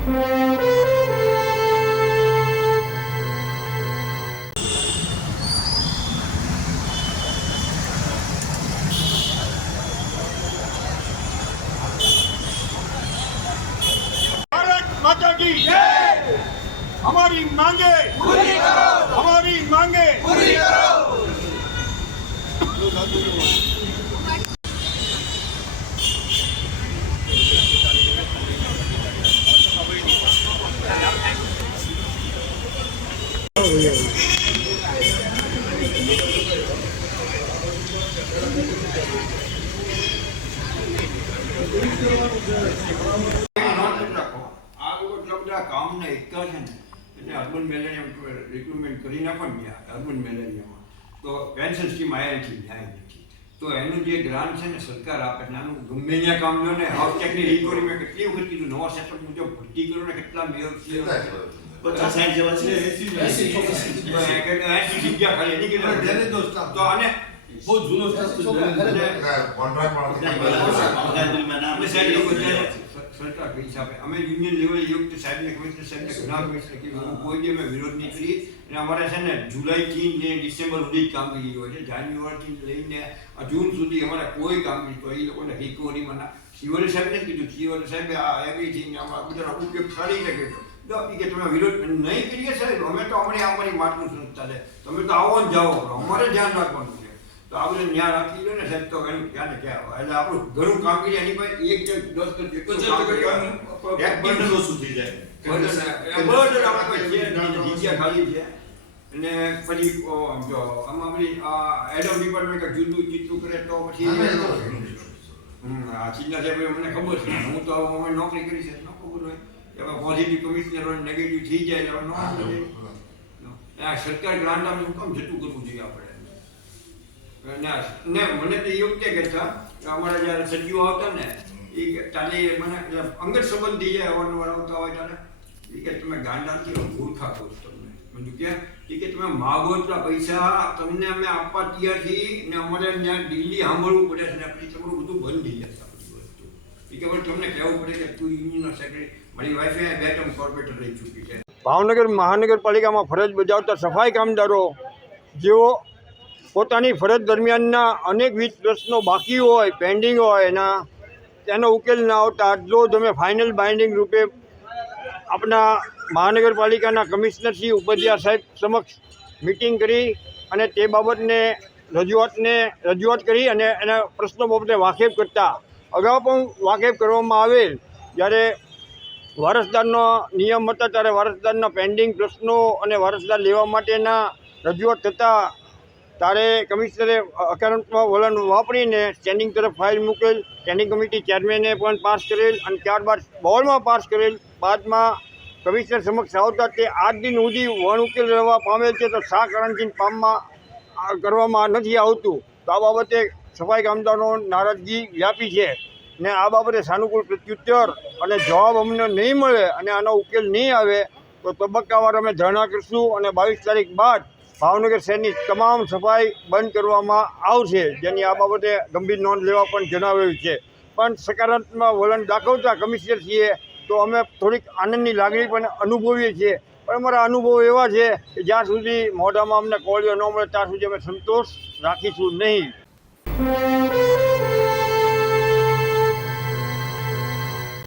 माता की जय। हमारी मांगे पूरी करो, हमारी मांगे पूरी करो। કામને એકતા છે ને એટલે અર્બન મેલેરિયમ રિક્રુટમેન્ટ કરી નાખો ને ત્યાં અર્બન મેલેરિયામાં તો પેન્શન સ્કીમ આવ્યા છે ન્યાય નથી તો એનું જે ગ્રાન્ટ છે ને સરકાર આપે છે આનું ગમે ત્યાં કામ લો ને હાઉસ ટેકની રિકવરી મેં કેટલી વખત કીધું નવા સેટઅપ મુજબ ભરતી કરો ને કેટલા મેયર છે 50-60 જેવા છે 80 જગ્યા ખાલી એની કેટલા તો આને બહુ જૂનો સરકાર પૈસા આપે અમે યુનિયન લેવલે યુક્ત સાહેબને કમિશનર સાહેબને ઘણા કમિશનર કે કોઈ દી અમે વિરોધ નહીં કરીએ અને અમારે છે ને જુલાઈથી ને ડિસેમ્બર સુધી જ કામગીરી હોય છે જાન્યુઆરીથી લઈને જૂન સુધી અમારે કોઈ કામગીરી તો એ લોકોને રિકવરીમાં શિવરે સાહેબને કીધું શિવરે સાહેબે આ એવરીથિંગ આમાં બધાનો ઉપયોગ સારી રીતે કર્યો કે તમે વિરોધ નહીં કરીએ સાહેબ અમે તો અમારી માટનું સંસ્થા છે તમે તો આવો જ જાઓ અમારે ધ્યાન રાખવાનું છે તો આ બધું ન્યાય રાખી લો ને સાહેબ તો એનું ક્યાં ને ક્યાં એટલે આપણું ઘણું કામગીરી એની પાસે એક કે 10 ઓછું થઈ જાય જગ્યા ખાલી છે અને પછી આમાં બધી એડમ ડિપાર્ટમેન્ટ જુદું ચીતું કરે તો પછી ચિંતા સાહેબ મને ખબર છે હું તો અમે નોકરી કરી છે ન ખબર હોય એમાં પોઝિટિવ કમિશનર હોય નેગેટિવ થઈ જાય સરકાર ગ્રાન્ટ આપણે શું કામ જતું કરવું જોઈએ આપણે ને મને તો એ વખતે કહેતા અમારા જ્યારે સજીવો આવતા ને એ તાલે મને અંગત સંબંધ થઈ જાય અવારનવાર આવતા હોય ત્યારે એ કે તમે ગાંડાથી મૂર્ખા કહો તમને બધું કે તમે માગો એટલા પૈસા તમને અમે આપવા તૈયાર છીએ ને અમારે ત્યાં દિલ્હી સાંભળવું પડે છે ને પછી તમારું બધું બંધ થઈ જશે આ બધી વસ્તુ એ કે તમને કહેવું પડે કે તું યુનિયનનો સેક્રેટરી મારી વાઈફે 2 ટર્મ કોર્પોરેટર રહી ચૂકી છે ભાવનગર મહાનગરપાલિકામાં ફરજ બજાવતા સફાઈ કામદારો જેઓ પોતાની ફરજ દરમિયાનના અનેકવિધ પ્રશ્નો બાકી હોય પેન્ડિંગ હોય તેનો ઉકેલ ના આવતા જો તમે ફાઇનલ બાઇન્ડિંગ રૂપે આપણા મહાનગરપાલિકાના કમિશનર શ્રી ઉપાધ્યાય સાહેબ સમક્ષ મિટિંગ કરી અને તે બાબતને રજૂઆત કરી અને એના પ્રશ્નો બાબતે વાકેફ કરતા અગાઉ પણ વાકેફ કરવામાં આવેલ જ્યારે વારસદારનો નિયમ હતા ત્યારે વારસદારના પેન્ડિંગ પ્રશ્નો અને વારસદાર લેવા માટેના રજૂઆત થતાં ત્યારે કમિશનરે હકારાત્મક વલણ વાપરીને સ્ટેન્ડિંગ તરફ ફાઇલ મૂકેલ સ્ટેન્ડિંગ કમિટી ચેરમેને પણ પાસ કરેલ અને ત્યારબાદ બોર્ડમાં પાસ કરેલ બાદમાં કમિશનર સમક્ષ આવતા તે આજ દિન સુધી વણ ઉકેલ રહેવા પામેલ છે તો શા કારણથી કરવામાં નથી આવતું તો આ બાબતે સફાઈ કામદારો નારાજગી વ્યાપી છે ને આ બાબતે સાનુકૂળ પ્રત્યુત્તર અને જવાબ અમને નહીં મળે અને આનો ઉકેલ નહીં આવે તો તબક્કાવાર અમે ધરણા કરીશું અને 22 તારીખ બાદ ભાવનગર શહેરની તમામ સફાઈ બંધ કરવામાં આવશે જેની આ બાબતે ગંભીર નોંધ લેવા પણ જણાવ્યું છે પણ સકારાત્મક વલણ દાખવતા કમિશનરશ્રીએ તો અમે થોડીક આનંદની લાગણી પણ અનુભવીએ છીએ પણ અમારા અનુભવો એવા છે કે જ્યાં સુધી મોઢામાં અમને કોળીઓ ન મળે ત્યાં સુધી અમે સંતોષ રાખીશું નહીં।